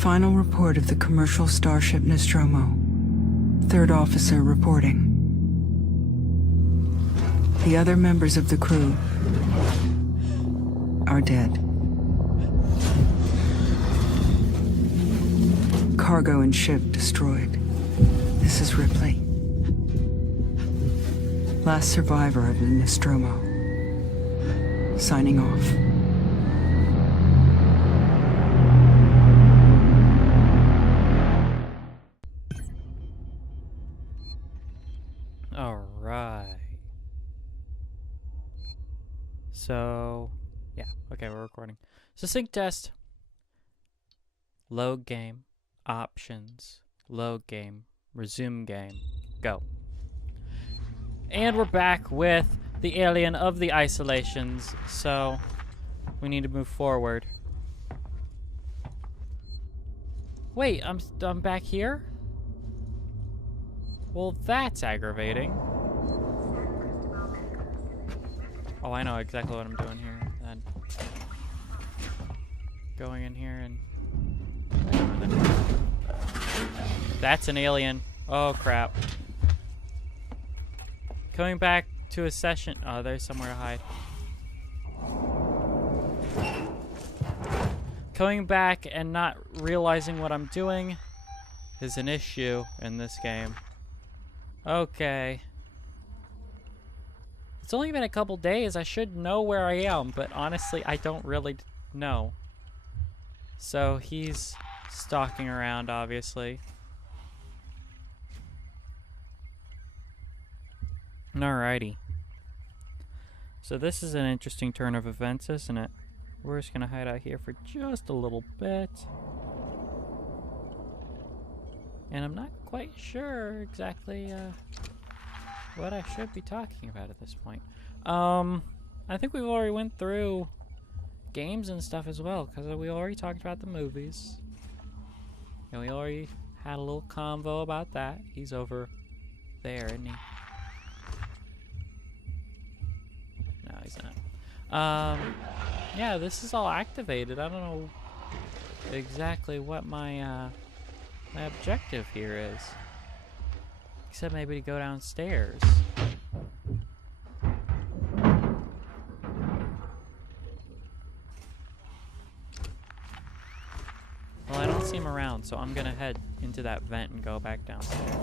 Final report of the commercial starship Nostromo. Third officer reporting. The other members of the crew are dead. Cargo and ship destroyed. This is Ripley. Last survivor of the Nostromo. Signing off. All right. So, yeah. Okay, we're recording. So, sync test. Load game. Options. Load game. Resume game. Go. And we're back with the alien of the isolations. So, we need to move forward. Wait, I'm back here? Well, that's aggravating. Oh, I know exactly what I'm doing here. Then going in here and that's an alien. Oh crap. Coming back to a session. Oh, there's somewhere to hide. Coming back and not realizing what I'm doing is an issue in this game. Okay. It's only been a couple days. I should know where I am, but honestly, I don't really know. So he's stalking around, obviously. Alrighty. So this is an interesting turn of events, isn't it? We're just gonna hide out here for just a little bit. And I'm not quite sure exactly what I should be talking about at this point. I think we've already went through games and stuff as well, because we already talked about the movies. And we already had a little convo about that. He's over there, isn't he? No, he's not. Yeah, this is all activated. I don't know exactly what my my objective here is. Except maybe to go downstairs. Well, I don't see him around, so I'm gonna head into that vent and go back downstairs.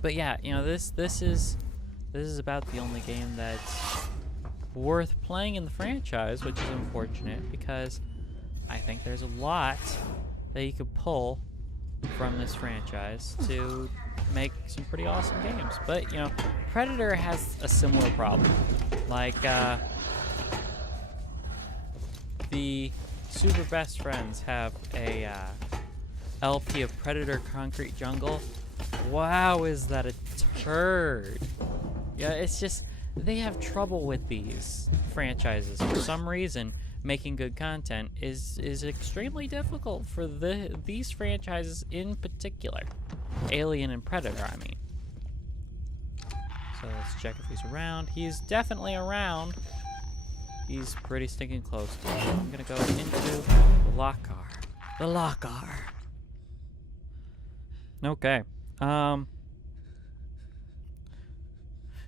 But yeah, you know, this is about the only game that's worth playing in the franchise, which is unfortunate because I think there's a lot that you could pull from this franchise to make some pretty awesome games. But, you know, Predator has a similar problem. Like, the Super Best Friends have a LP of Predator Concrete Jungle. Wow, is that a turd. Yeah, it's just, they have trouble with these franchises. For some reason, making good content is extremely difficult for these franchises in particular. Alien and Predator, I mean. So let's check if he's around. He's definitely around. He's pretty stinking close to me. I'm gonna go into the locker. The locker. Okay.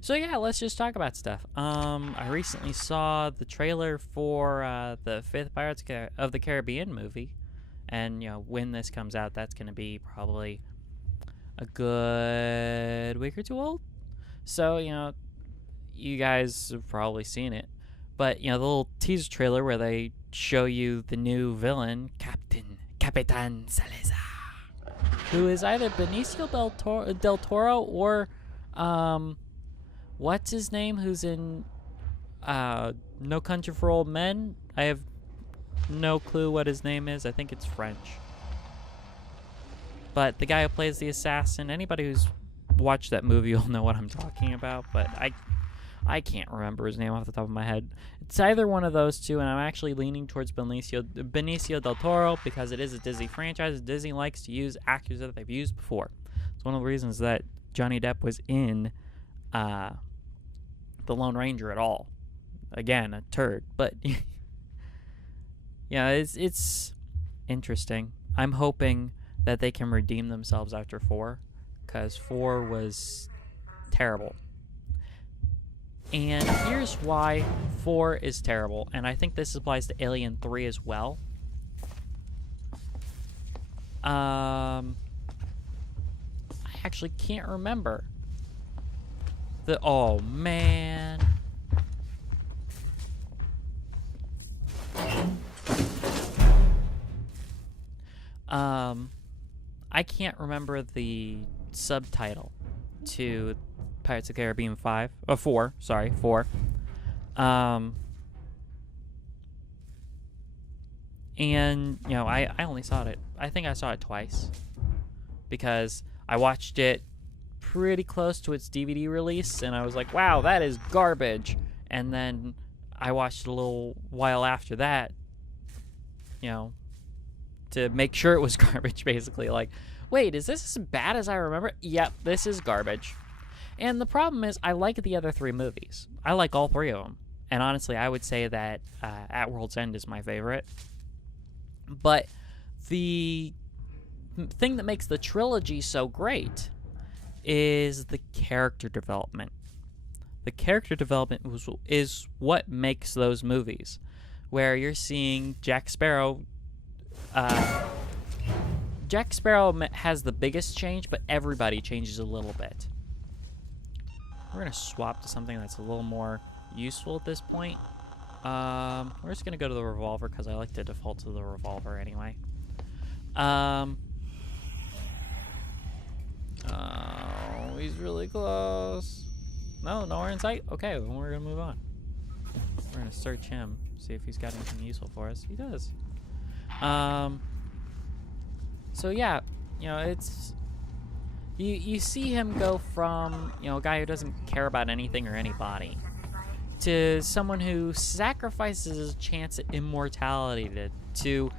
So yeah, let's just talk about stuff. I recently saw the trailer for the 5th Pirates of the Caribbean movie. And, you know, when this comes out, that's going to be probably a good week or two old. So, you know, you guys have probably seen it. But, you know, the little teaser trailer where they show you the new villain, Capitan Salazar, who is either Benicio del Toro or, what's his name, who's in No Country for Old Men? I have no clue what his name is. I think it's French. But the guy who plays the assassin, anybody who's watched that movie will know what I'm talking about, but I can't remember his name off the top of my head. It's either one of those two, and I'm actually leaning towards Benicio del Toro because it is a Disney franchise. Disney likes to use actors that they've used before. It's one of the reasons that Johnny Depp was in The Lone Ranger at all. Again, a turd, but Yeah, it's interesting. I'm hoping that they can redeem themselves after 4, because 4 was terrible. And here's why 4 is terrible, and I think this applies to Alien 3 as well. I actually can't remember. Oh man. I can't remember the subtitle to Pirates of the Caribbean 4. And, you know, I only saw it. I think I saw it twice. Because I watched it pretty close to its DVD release, and I was like, wow, that is garbage. And then I watched it a little while after that, you know, to make sure it was garbage, basically. Like, wait, is this as bad as I remember? Yep, this is garbage. And the problem is, I like the other 3 movies. I like all 3 of them. And honestly, I would say that At World's End is my favorite. But the thing that makes the trilogy so great is the character development. The character development is what makes those movies, where you're seeing Jack Sparrow. Jack Sparrow has the biggest change, but everybody changes a little bit. We're going to swap to something that's a little more useful at this point. We're just going to go to the revolver because I like to default to the revolver anyway. Oh, he's really close. No, nowhere in sight? Okay, then we're going to move on. We're going to search him, see if he's got anything useful for us. He does. So yeah, you know, it's... You see him go from, you know, a guy who doesn't care about anything or anybody to someone who sacrifices his chance at immortality to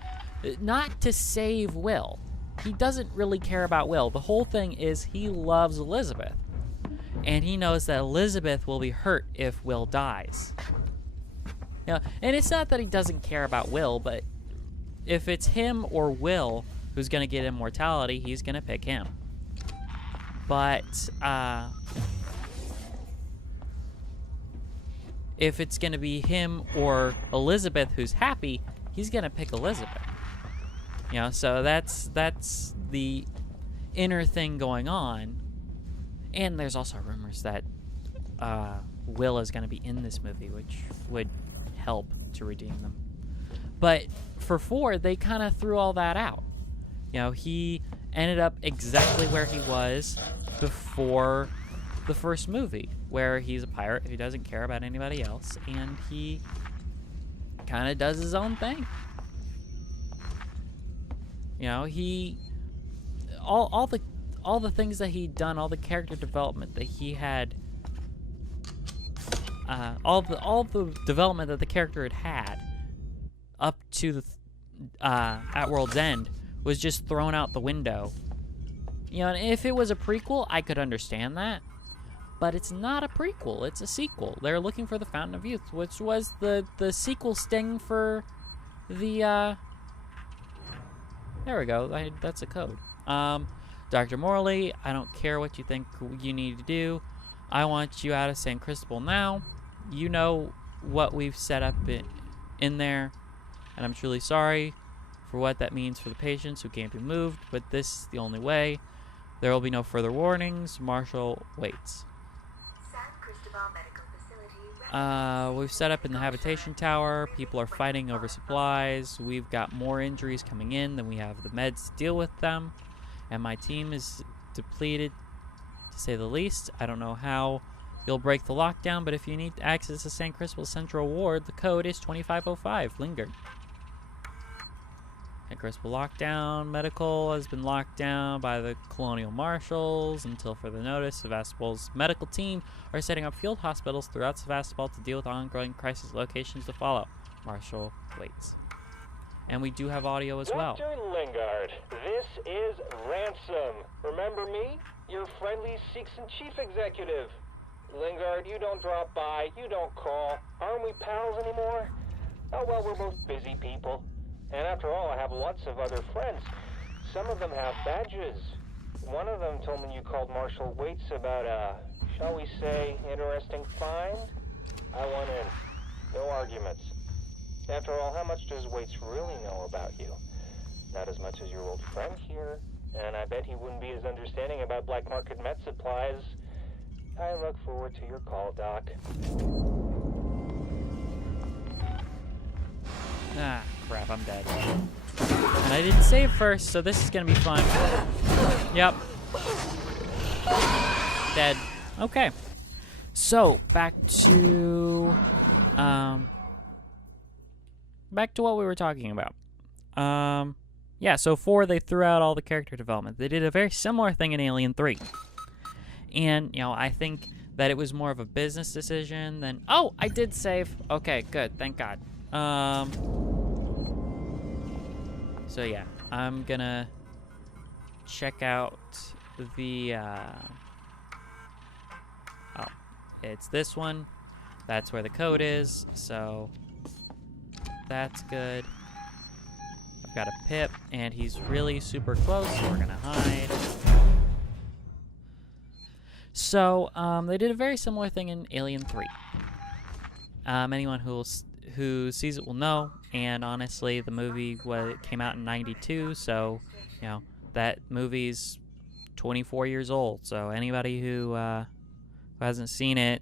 not to save Will. He doesn't really care about Will. The whole thing is he loves Elizabeth. And he knows that Elizabeth will be hurt if Will dies. You know, and it's not that he doesn't care about Will, but if it's him or Will who's going to get immortality, he's going to pick him. But if it's going to be him or Elizabeth who's happy, he's going to pick Elizabeth. You know, so that's the inner thing going on. And there's also rumors that Will is going to be in this movie, which would help to redeem them. But for 4, they kind of threw all that out. You know, he ended up exactly where he was before the first movie, where he's a pirate who doesn't care about anybody else, and he kind of does his own thing. You know, all the things that he'd done, all the character development that he had, all the development that the character had up to the At World's End was just thrown out the window. You know, and if it was a prequel, I could understand that. But it's not a prequel, it's a sequel. They're looking for the Fountain of Youth, which was the sequel sting for the, there we go, that's a code. Dr. Morley, I don't care what you think you need to do. I want you out of San Cristobal now. You know what we've set up in there, and I'm truly sorry for what that means for the patients who can't be moved, but this is the only way. There will be no further warnings. Marshall waits. We've set up in the habitation tower. People are fighting over supplies. We've got more injuries coming in than we have the meds to deal with them. And my team is depleted, to say the least. I don't know how you'll break the lockdown, but if you need access to San Cristobal Central Ward, the code is 2505, Lingard. San Cristobal lockdown. Medical has been locked down by the Colonial Marshals until further notice. Sevastopol's medical team are setting up field hospitals throughout Sevastopol to deal with ongoing crisis locations to follow. Marshall waits. And we do have audio as well. Dr. Lingard, this is Ransom. Remember me? Your friendly Seeks and Chief Executive. Lingard, you don't drop by, you don't call. Aren't we pals anymore? Oh well, we're both busy people. And after all, I have lots of other friends. Some of them have badges. One of them told me you called Marshal Waits about a, shall we say, interesting find? I want in. No arguments. After all, how much does Waits really know about you? Not as much as your old friend here, and I bet he wouldn't be as understanding about black market med supplies. I look forward to your call, Doc. Ah, crap, I'm dead. And I didn't save first, so this is gonna be fun. Yep. Dead. Okay. So, back to what we were talking about. Yeah, so 4, they threw out all the character development. They did a very similar thing in Alien 3. And, you know, I think that it was more of a business decision than... Oh, I did save. Okay, good. Thank God. So, yeah, I'm gonna check out the... Oh, it's this one. That's where the code is, so that's good. I've got a Pip, and he's really super close, so we're gonna hide. So, they did a very similar thing in Alien 3. Anyone who sees it will know, and honestly, the movie came out in '92, so, you know, that movie's 24 years old, so anybody who hasn't seen it,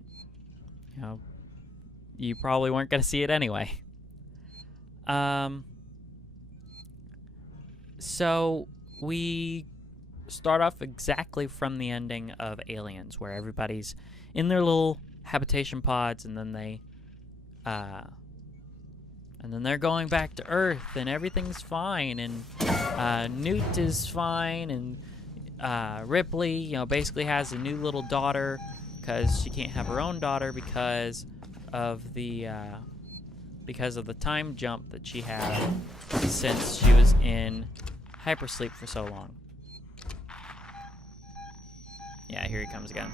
you know, you probably weren't going to see it anyway. So we start off exactly from the ending of Aliens, where everybody's in their little habitation pods, and then they're going back to Earth, and everything's fine, and Newt is fine, and Ripley, you know, basically has a new little daughter because she can't have her own daughter because of the time jump that she had since she was in hypersleep for so long. Yeah, here he comes again.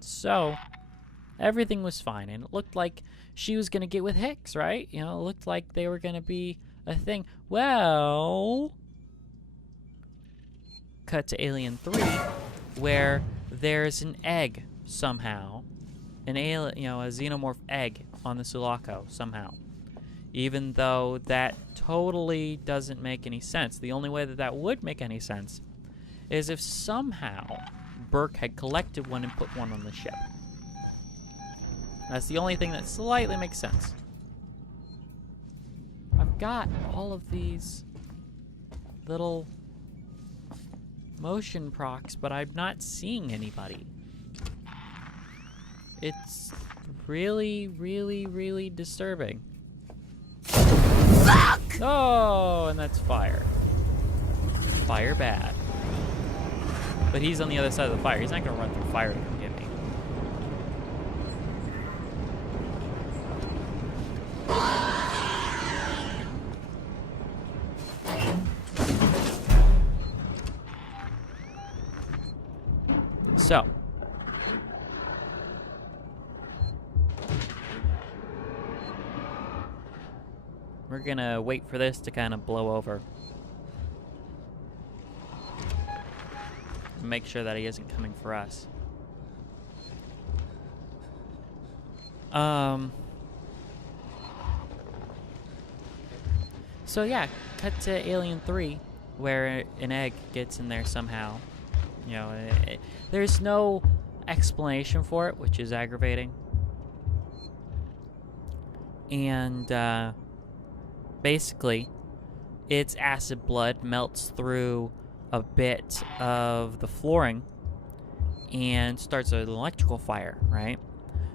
So everything was fine, and it looked like she was gonna get with Hicks, right? You know, it looked like they were gonna be a thing. Well, cut to Alien 3, where there's an egg somehow, a xenomorph egg on the Sulaco somehow, even though that totally doesn't make any sense. The only way that would make any sense is if somehow Burke had collected one and put one on the ship. That's the only thing that slightly makes sense. I've got all of these little motion procs, but I'm not seeing anybody. It's really, really, really disturbing. Fuck! Oh, and that's fire. Fire bad. But he's on the other side of the fire. He's not gonna run through fire to come get me. So, we're gonna wait for this to kind of blow over. Make sure that he isn't coming for us. So yeah, cut to Alien 3, where an egg gets in there somehow. You know, there's no explanation for it, which is aggravating. And basically, its acid blood melts through a bit of the flooring and starts an electrical fire, right?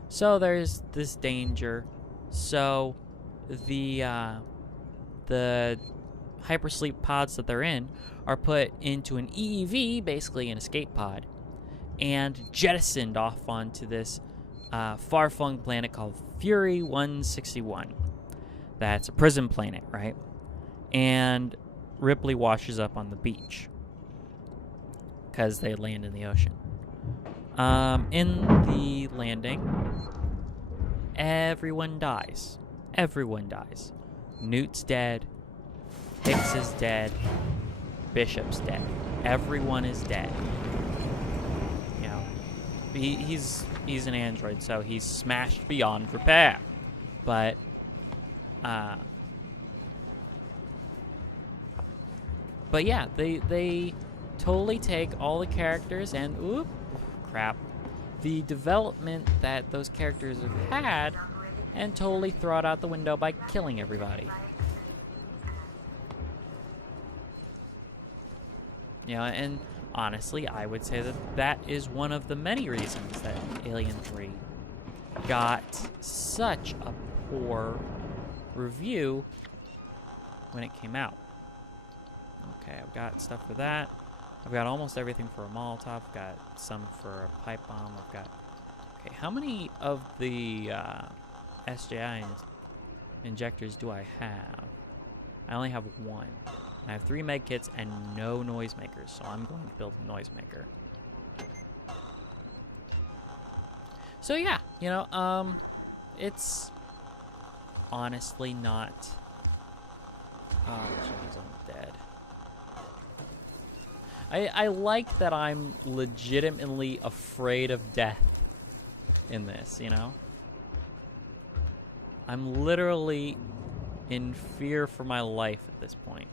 So there's this danger. So the hypersleep pods that they're in are put into an EEV, basically an escape pod, and jettisoned off onto this far-flung planet called Fury 161. That's a prison planet, right? And Ripley washes up on the beach because they land in the ocean. In the landing, everyone dies. Everyone dies. Newt's dead. Hicks is dead. Bishop's dead. Everyone is dead. You know, he's an android, so he's smashed beyond repair. But yeah, they totally take all the characters and the development that those characters have had and totally throw it out the window by killing everybody. You know, and honestly, I would say that is one of the many reasons that Alien 3 got such a poor review when it came out. Okay, I've got stuff for that. I've got almost everything for a Molotov. I've got some for a pipe bomb. I've got... Okay, how many of the SJI injectors do I have? I only have one. I have 3 med kits and no noisemakers, so I'm going to build a noisemaker. So yeah, you know, it's honestly not... Oh, jeez, I'm dead. I like that I'm legitimately afraid of death in this, you know? I'm literally in fear for my life at this point.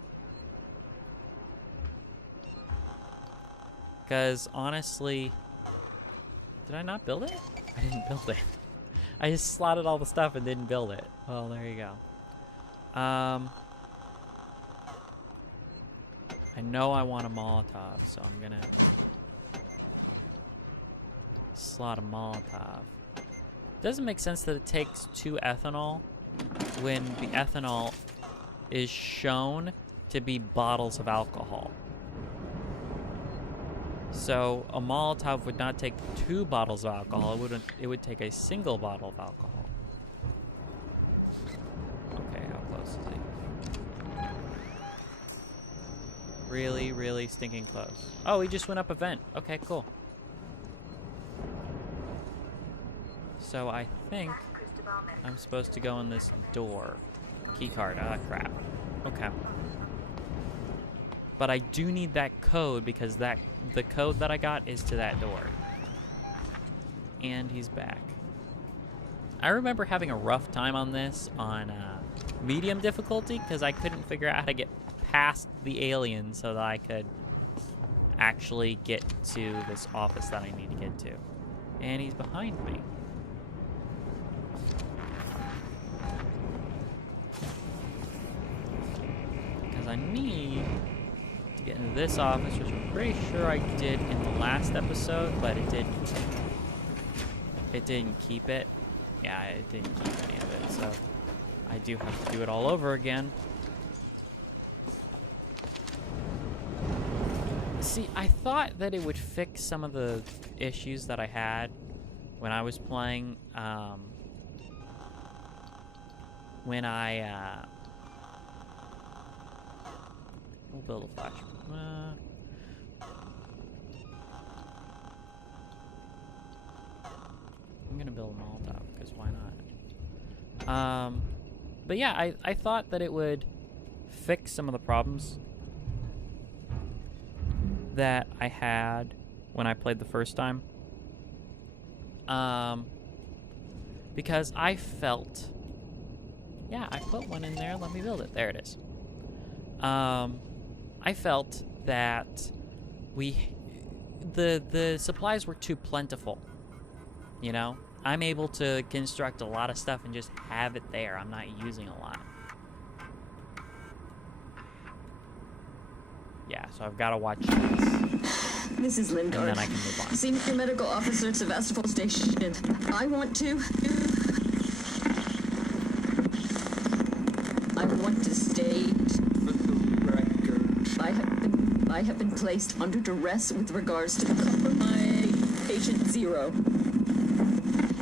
Because, honestly... Did I not build it? I didn't build it. I just slotted all the stuff and didn't build it. Well, there you go. I know I want a Molotov, so I'm gonna slot a Molotov. Doesn't make sense that it takes 2 ethanol when the ethanol is shown to be bottles of alcohol. So a Molotov would not take 2 bottles of alcohol. It would take a single bottle of alcohol. Okay, how close is he? Really, really stinking close. Oh, he just went up a vent. Okay, cool. So I think I'm supposed to go in this door. Keycard. Ah, crap. Okay. But I do need that code because the code that I got is to that door. And he's back. I remember having a rough time on this on medium difficulty because I couldn't figure out how to get past the alien so that I could actually get to this office that I need to get to. And he's behind me. Because I need to get into this office, which I'm pretty sure I did in the last episode, but it didn't keep it. Yeah, it didn't keep any of it, so I do have to do it all over again. See, I thought that it would fix some of the issues that I had when I was playing, when I, we'll build a flash. I'm gonna build a Molotov, because why not? But yeah, I thought that it would fix some of the problems that I had when I played the first time. Because I felt... Yeah, I put one in there. Let me build it. There it is. I felt that the supplies were too plentiful. You know? I'm able to construct a lot of stuff and just have it there. I'm not using a lot. Yeah, so I've got to watch this. This is Lindgard. And then I can move on. Senior medical officer at Sevastopol Station. I want to state For the record. I have been placed under duress with regards to my patient 0.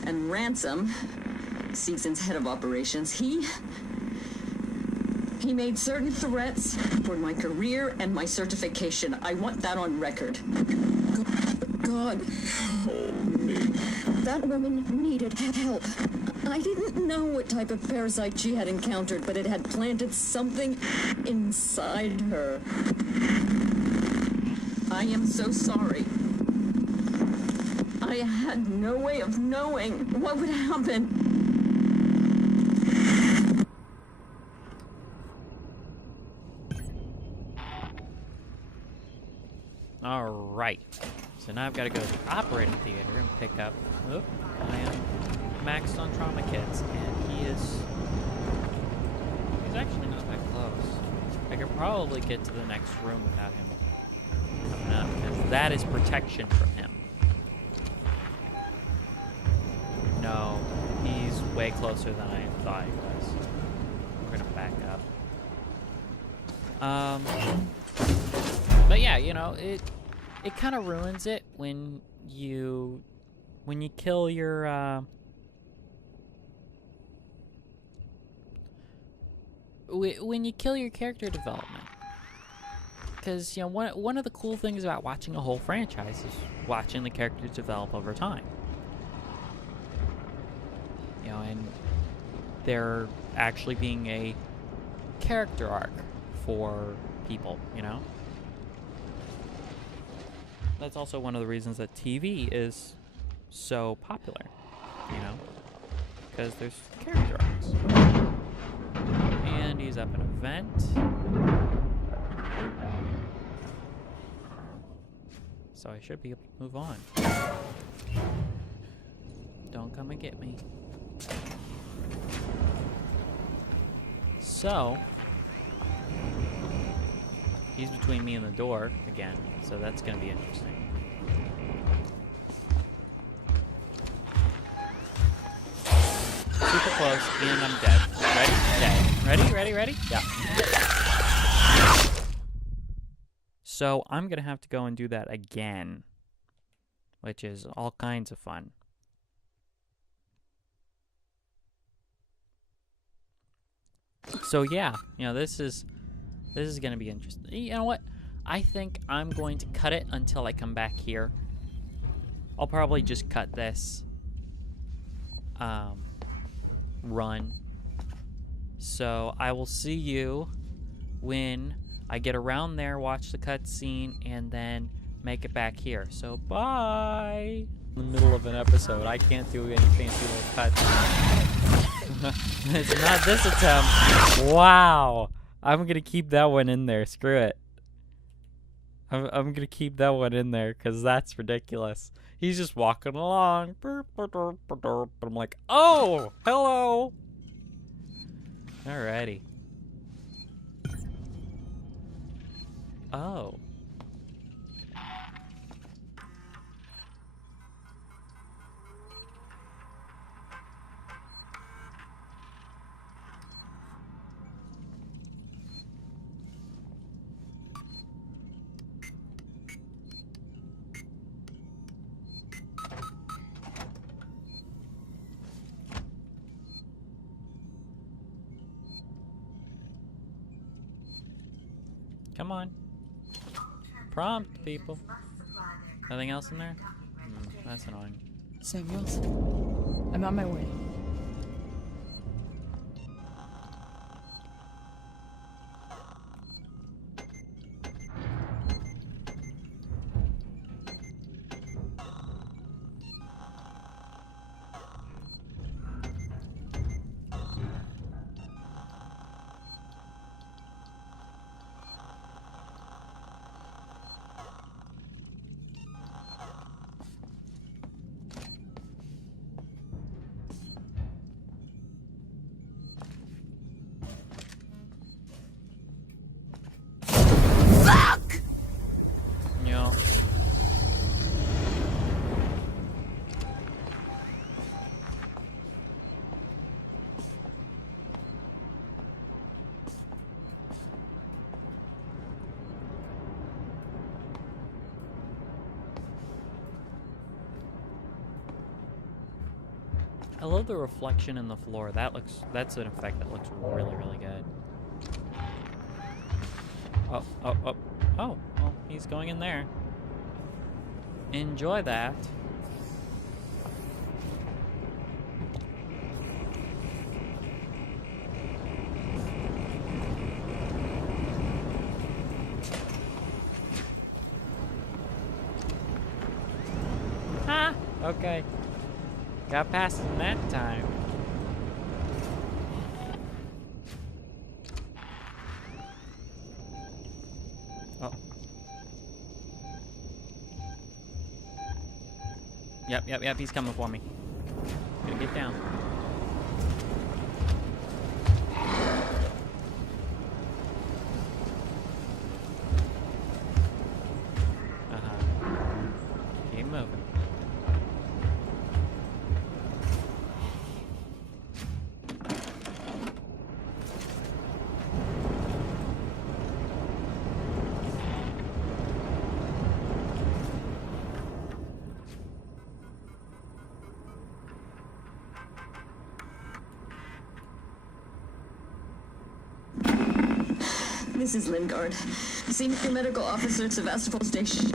And Ransom, Season's head of operations, he made certain threats for my career and my certification. I want that on record. God help me. That woman needed help. I didn't know what type of parasite she had encountered, but it had planted something inside her. I am so sorry. I had no way of knowing what would happen. Alright. So now I've got to go to the operating theater and pick up... Oop, I am maxed on trauma kits, and he's actually not that close. I could probably get to the next room without him coming up, because that is protection from him. No, he's way closer than I thought he was. We're gonna back up. But yeah, you know, it kind of ruins it when you kill your when you kill your character development. Because, you know, one of the cool things about watching a whole franchise is watching the characters develop over time. You know, and there actually being a character arc for people, you know? That's also one of the reasons that TV is so popular, you know? Because there's character arcs. And he's up in a vent. So I should be able to move on. Don't come and get me. So, he's between me and the door again, so that's going to be interesting. Super close, and I'm dead. Ready? Dead. Ready? Ready? Ready? Yeah. So, I'm going to have to go and do that again, which is all kinds of fun. So yeah, you know, this is going to be interesting. You know what? I think I'm going to cut it until I come back here. I'll probably just cut this run. So I will see you when I get around there, watch the cutscene, and then make it back here. So bye. In the middle of an episode, I can't do any fancy little cuts. It's not this attempt. Wow. I'm gonna keep that one in there. Screw it. I'm gonna keep that one in there because that's ridiculous. He's just walking along. But I'm like, oh, hello. Alrighty. Oh. Come on. Prompt, people. Nothing else in there? That's annoying. Samuels, I'm on my way. Yeah. I love the reflection in the floor. That's an effect that looks really, really good. Oh, well, he's going in there. Enjoy that. Okay. Got past him that time. Oh. Yep, he's coming for me. Gonna get down. Keep moving. This is Lingard, Senior Medical Officer at Sevastopol Station.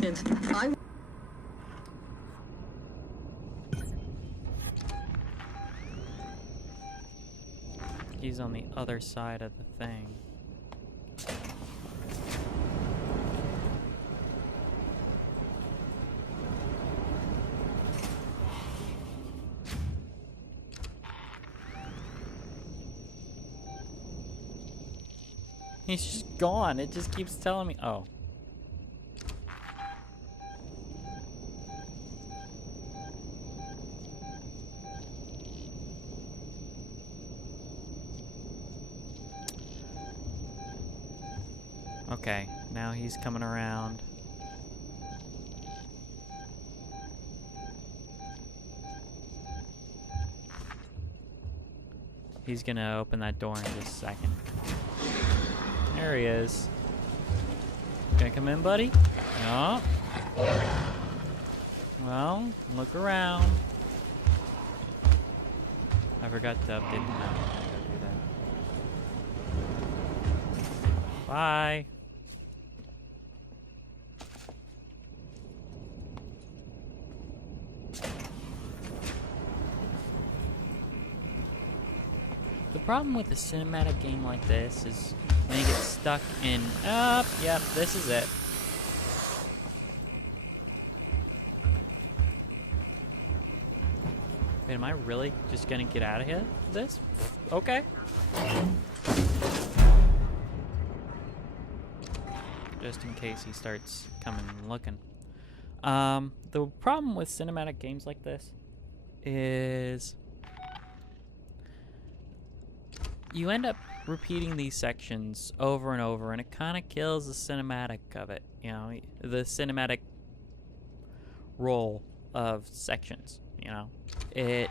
He's on the other side of the thing. He's just gone. It just keeps telling me. Oh. Okay, now he's coming around. He's gonna open that door in just a second. There he is. Gonna come in, buddy? No. Well, look around. I forgot to update the map. I gotta do that. Bye. The problem with a cinematic game like this is when you get stuck in... Yep, this is it. Wait, am I really just gonna get out of here? This? Okay. Just in case he starts coming and looking. The problem with cinematic games like this is you end up repeating these sections over and over, and it kind of kills the cinematic of it, you know, the cinematic role of sections, you know. It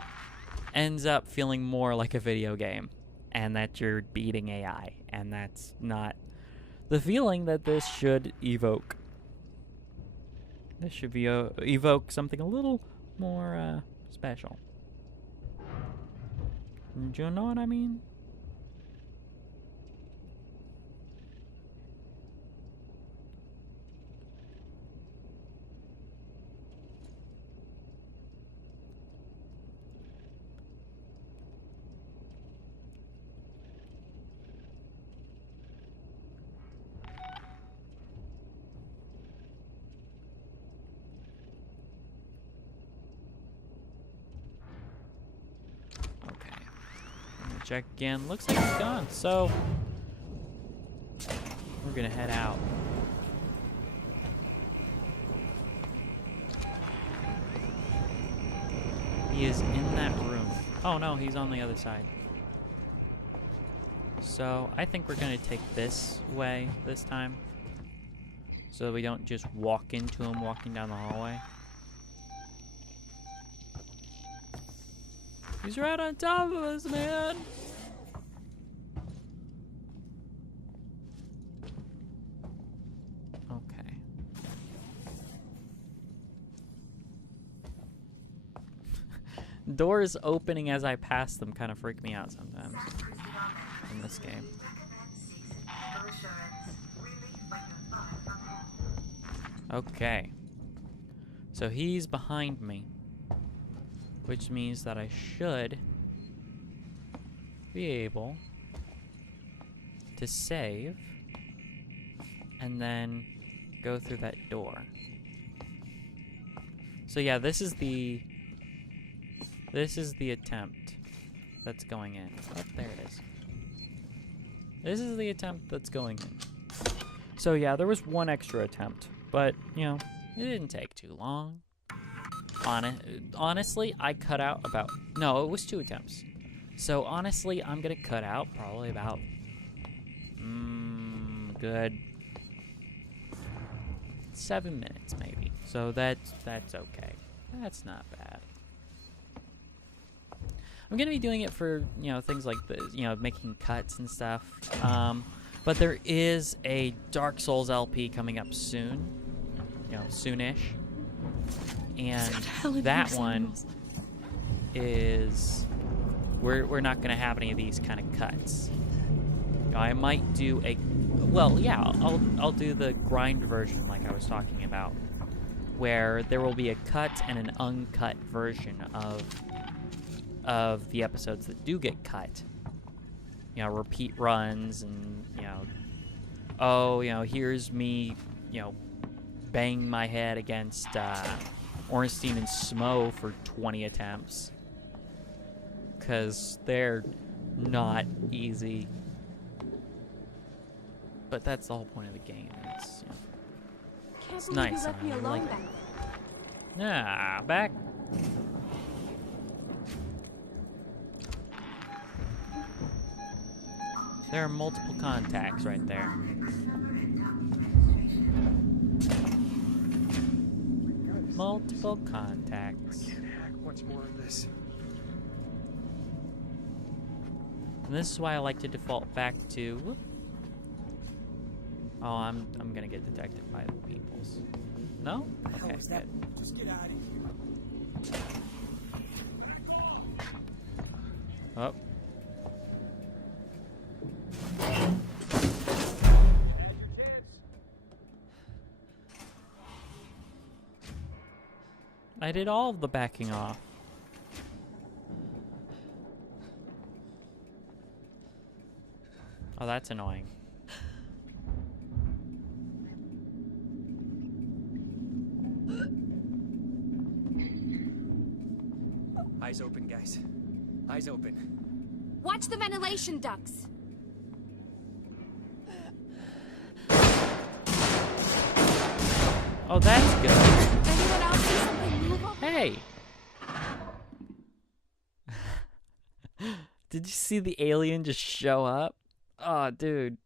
ends up feeling more like a video game, and that you're beating AI, and that's not the feeling that this should evoke. This should be evoke something a little more special. Do you know what I mean? Check again. Looks like he's gone, so we're gonna head out. He is in that room. Oh no, he's on the other side. So I think we're gonna take this way this time, so we don't just walk into him walking down the hallway. He's right on top of us, man! Okay. Doors opening as I pass them kind of freak me out sometimes in this game. Okay. So he's behind me, which means that I should be able to save and then go through that door. So yeah, this is the This is the attempt that's going in. Oh, there it is. This is the attempt that's going in. So yeah, there was one extra attempt, but, you know, it didn't take too long. Honestly, I cut out about... No, it was 2 attempts. So honestly, I'm going to cut out probably about... good 7 minutes, maybe. So that's okay. That's not bad. I'm gonna be doing it for, you know, things like this, you know, making cuts and stuff. But there is a Dark Souls LP coming up soon, you know, soonish, and that one is we're not gonna have any of these kind of cuts. You know, I might do a, well, yeah, I'll do the grind version like I was talking about, where there will be a cut and an uncut version of the episodes that do get cut. You know, repeat runs and, you know, oh, you know, here's me, you know, bang my head against Ornstein and Smo for 20 attempts. Because they're not easy. But that's the whole point of the game. It's, you know, it's nice. You left me alone like, back there. nah, back. There are multiple contacts right there. Multiple contacts. Can't hack much more of this. And this is why I like to default back to... Oh, I'm gonna get detected by the peoples. No? Okay, good. Just get out of here. Oh. I did all of the backing off. Oh, that's annoying. Eyes open, guys. Eyes open. Watch the ventilation ducts. Oh, that's good. Anyone else see something move over? Hey! Did you see the alien just show up? Oh, dude.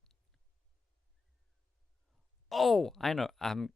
Oh, I know. I'm